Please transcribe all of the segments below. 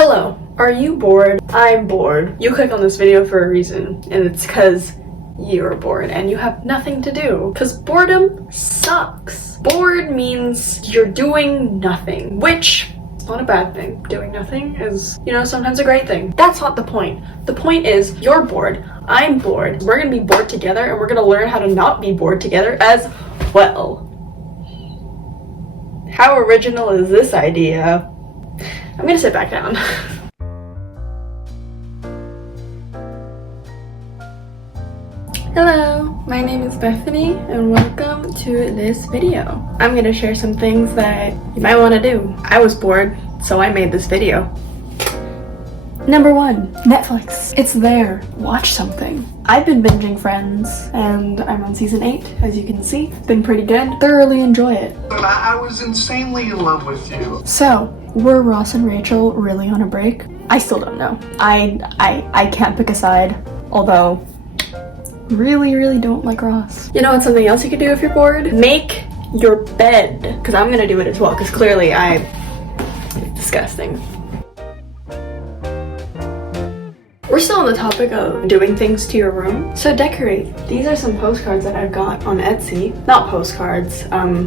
Hello, are you bored? I'm bored. You click on this video for a reason, and it's because you're bored and you have nothing to do. Because boredom sucks. Bored means you're doing nothing, which is not a bad thing. Doing nothing is, sometimes a great thing. That's not the point. The point is you're bored, I'm bored. We're gonna be bored together and we're gonna learn how to not be bored together as well. How original is this idea? I'm gonna sit back down. Hello, my name is Bethany and welcome to this video. I'm gonna share some things that you might want to do. I was bored, so I made this video. Number 1, Netflix. It's there. Watch something. I've been binging Friends and I'm on season 8, as you can see. It's been pretty good. Thoroughly enjoy it. I was insanely in love with you. So, were Ross and Rachel really on a break? I still don't know. I can't pick a side, although really don't like Ross. You know what's something else you could do if you're bored? Make your bed. Because I'm gonna do it as well, because clearly it's disgusting. We're still on the topic of doing things to your room, so decorate. These are some postcards that I've got on Etsy. Not postcards,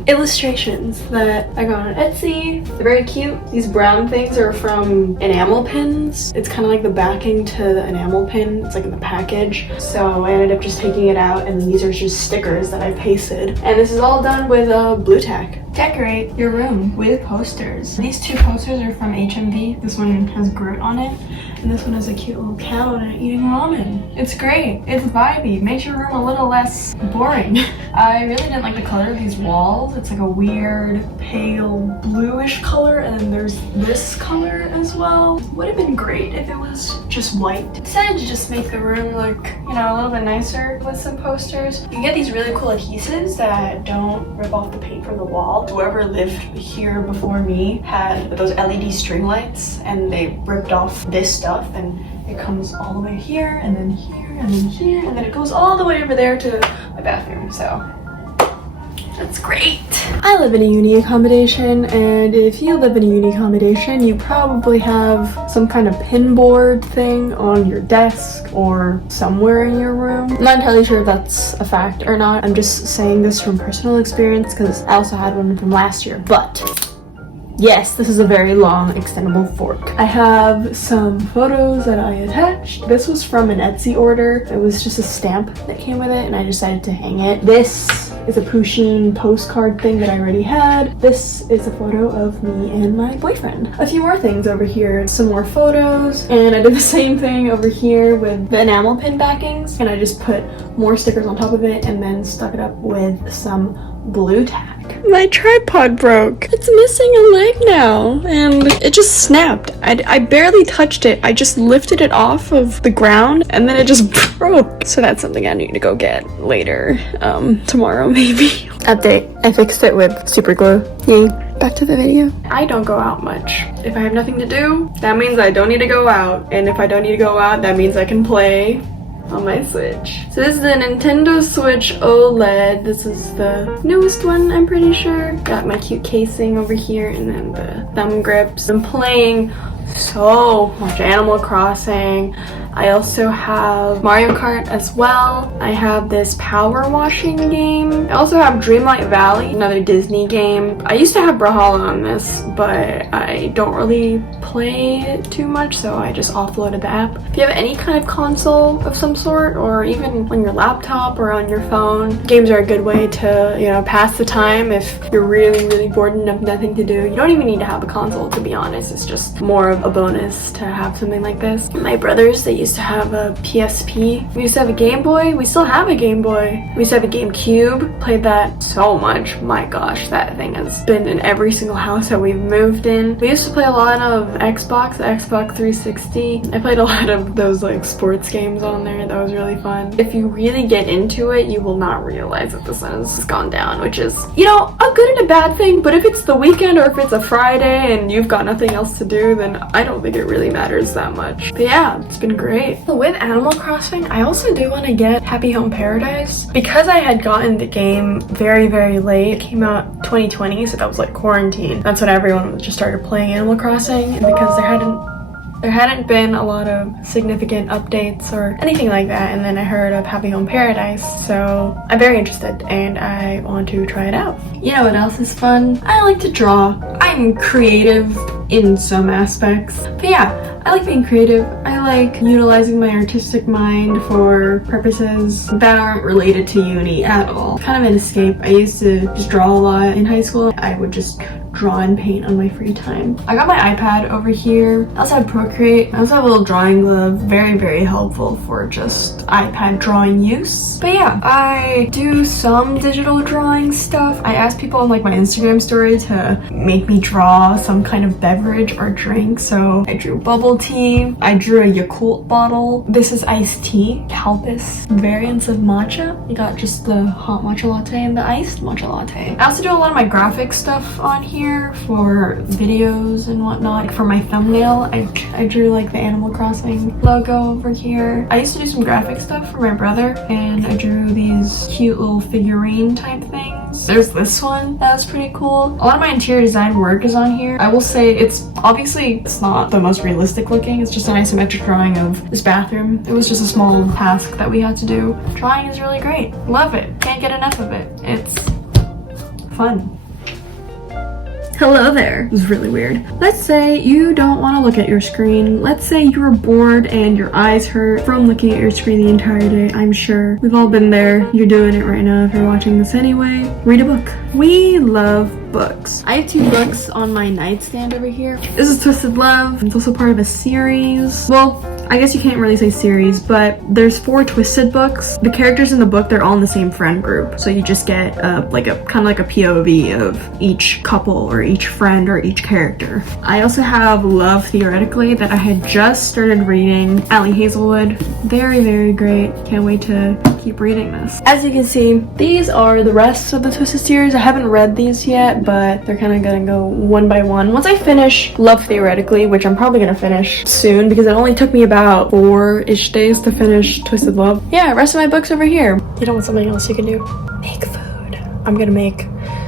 illustrations that I got on Etsy. They're very cute. These brown things are from enamel pins. It's kind of like the backing to the enamel pin. It's like in the package. So I ended up just taking it out, and these are just stickers that I pasted. And this is all done with blue tack. Decorate your room with posters. These 2 posters are from HMV. This one has Groot on it, and this one has a cute little cow in it eating ramen. It's great. It's vibey. Makes your room a little less boring. I really didn't like the color of these walls. It's like a weird pale bluish color, and then there's this color as well. Would have been great if it was just white. Decided to just make the room look, a little bit nicer with some posters. You can get these really cool adhesives that don't rip off the paint from the wall. Whoever lived here before me had those LED string lights, and they ripped off this stuff, and it comes all the way here, and then here, and then here, and then it goes all the way over there to my bathroom, so that's great. I live in a uni accommodation, and if you live in a uni accommodation, you probably have some kind of pin board thing on your desk or somewhere in your room. I'm not entirely sure if that's a fact or not. I'm just saying this from personal experience because I also had one from last year, but yes, this is a very long extendable fork. I have some photos that I attached. This was from an Etsy order. It was just a stamp that came with it, and I decided to hang it. This is a Pusheen postcard thing that I already had. This is a photo of me and my boyfriend. A few more things over here, some more photos, and I did the same thing over here with the enamel pin backings, and I just put more stickers on top of it and then stuck it up with some blue tack. My tripod broke. It's missing a leg now, and it just snapped. I barely touched it. I just lifted it off of the ground, and then it just broke. So that's something I need to go get later, tomorrow maybe. Update, I fixed it with super glue. Yay. Back to the video. I don't go out much. If I have nothing to do, that means I don't need to go out. And if I don't need to go out, that means I can play on my Switch. So this is the Nintendo Switch OLED. This is the newest one, I'm pretty sure. Got my cute casing over here, and then the thumb grips. I'm playing so much Animal Crossing. I also have Mario Kart as well. I have this power washing game. I also have Dreamlight Valley, another Disney game. I used to have Brawlhalla on this, but I don't really play it too much, so I just offloaded the app. If you have any kind of console of some sort, or even on your laptop or on your phone, games are a good way to, pass the time if you're really bored and have nothing to do. You don't even need to have a console, to be honest. It's just more of a bonus to have something like this. My brothers, they used to have a PSP. We used to have a Game Boy. We still have a Game Boy. We used to have a GameCube. Played that so much. My gosh, that thing has been in every single house that we've moved in. We used to play a lot of Xbox, the Xbox 360. I played a lot of those sports games on there. That was really fun. If you really get into it, you will not realize that the sun has gone down, which is, a good and a bad thing, but if it's the weekend or if it's a Friday and you've got nothing else to do, then I don't think it really matters that much. But yeah, it's been great. With Animal Crossing, I also do want to get Happy Home Paradise. Because I had gotten the game very late, it came out 2020, so that was quarantine. That's when everyone just started playing Animal Crossing, and because there hadn't There hadn't been a lot of significant updates or anything like that, and then I heard of Happy Home Paradise, so I'm very interested and I want to try it out. You know what else is fun? I like to draw. I'm creative in some aspects, but yeah, I like being creative. I like utilizing my artistic mind for purposes that aren't related to uni at all. Kind of an escape. I used to just draw a lot in high school. I would just draw and paint on my free time. I got my iPad over here. I also have Procreate. I also have a little drawing glove. Very, very helpful for just iPad drawing use. But yeah, I do some digital drawing stuff. I asked people on like my Instagram story to make me draw some kind of beverage or drink. So I drew bubble tea. I drew a Yakult bottle. This is iced tea. Calpis. Variants of matcha. You got just the hot matcha latte and the iced matcha latte. I also do a lot of my graphic stuff on here for videos and whatnot. Like for my thumbnail, I drew like the Animal Crossing logo over here. I used to do some graphic stuff for my brother, and I drew these cute little figurine type things. There's this one that was pretty cool. A lot of my interior design work is on here. I will say it's not the most realistic looking. It's just an isometric drawing of this bathroom. It was just a small task that we had to do. Drawing is really great. Love it. Can't get enough of it. It's fun. Hello there. It was really weird. Let's say you don't want to look at your screen. Let's say you were bored and your eyes hurt from looking at your screen the entire day. I'm sure we've all been there. You're doing it right now if you're watching this anyway. Read a book. We love books. I have 2 books on my nightstand over here. This is Twisted Love. It's also part of a series. Well, I guess you can't really say series, but there's 4 Twisted books. The characters in the book, they're all in the same friend group. So you just get like a kind of like a POV of each couple or each friend or each character. I also have Love Theoretically that I had just started reading. Allie Hazelwood. Very, very great. Can't wait to keep reading this. As you can see, these are the rest of the Twisted series. I haven't read these yet, but they're kind of gonna go one by one. Once I finish Love Theoretically, which I'm probably gonna finish soon because it only took me about 4-ish days to finish Twisted Love. Yeah, rest of my books over here. You know what's something else you can do? Make food. I'm gonna make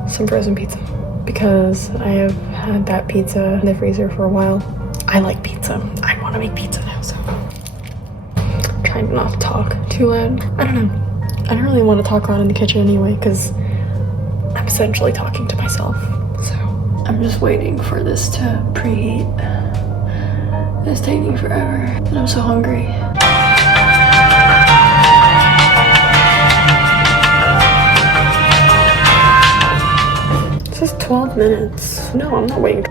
some frozen pizza because I have had that pizza in the freezer for a while. I like pizza. I want to make pizza now, so I'm trying not to talk too loud. I don't know. I don't really want to talk loud in the kitchen anyway because I'm essentially talking to myself. So I'm just waiting for this to preheat. It's taking forever and I'm so hungry. It says 12 minutes. No, I'm not waiting.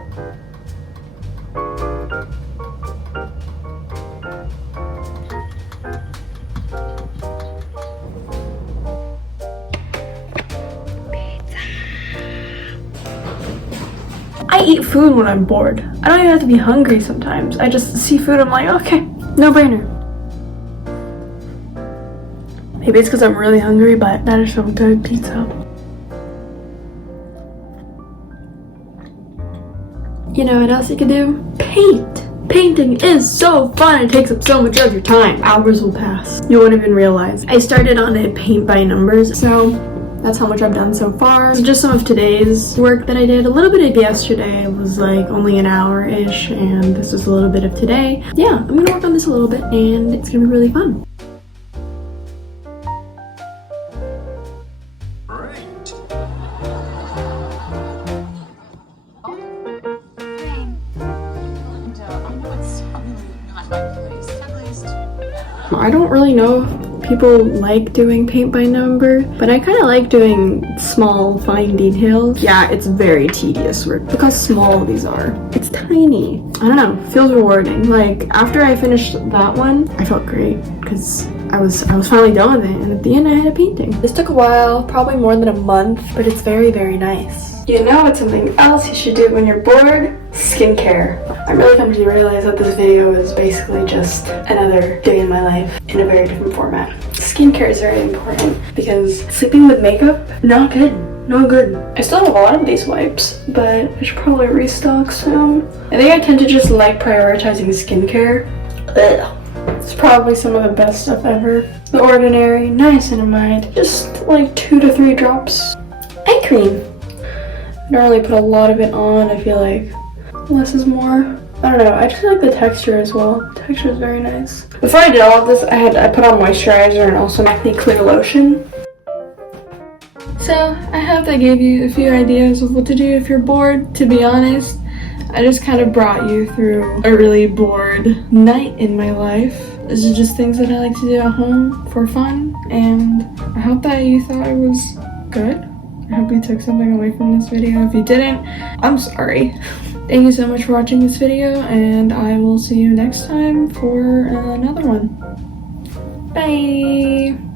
I eat food when I'm bored. I don't even have to be hungry sometimes. I just see food, I'm like, okay, no brainer. Maybe it's because I'm really hungry, but that is some good pizza. You know what else you can do? Paint! Painting is so fun. It takes up so much of your time. Hours will pass. You won't even realize. I started on a paint by numbers, so that's how much I've done so far. So just some of today's work that I did. A little bit of yesterday. It was like only an hour-ish, and this is a little bit of today. Yeah, I'm gonna work on this a little bit, and it's gonna be really fun. I don't really know if people like doing paint by number, but I kind of like doing small, fine details. Yeah, it's very tedious work. Look how small these are. It's tiny. I don't know, feels rewarding. Like, after I finished that one, I felt great because I was finally done with it, and at the end I had a painting. This took a while, probably more than a month, but it's very, very nice. You know what's something else you should do when you're bored? Skincare. I'm really coming to realize that this video is basically just another day in my life in a very different format. Skincare is very important because sleeping with makeup, not good. No good. I still have a lot of these wipes, but I should probably restock soon. I think I tend to just like prioritizing skincare. Ugh. It's probably some of the best stuff ever. The Ordinary, niacinamide, just like 2 to 3 drops. Eye cream. I don't really put a lot of it on. I feel like less is more. I don't know, I just like the texture as well. The texture is very nice. Before I did all of this, I put on moisturizer and also acne clear lotion. So I hope that gave you a few ideas of what to do if you're bored. To be honest, I just kind of brought you through a really bored night in my life. These are just things that I like to do at home for fun, and I hope that you thought it was good. I hope you took something away from this video. If you didn't, I'm sorry. Thank you so much for watching this video, and I will see you next time for another one. Bye!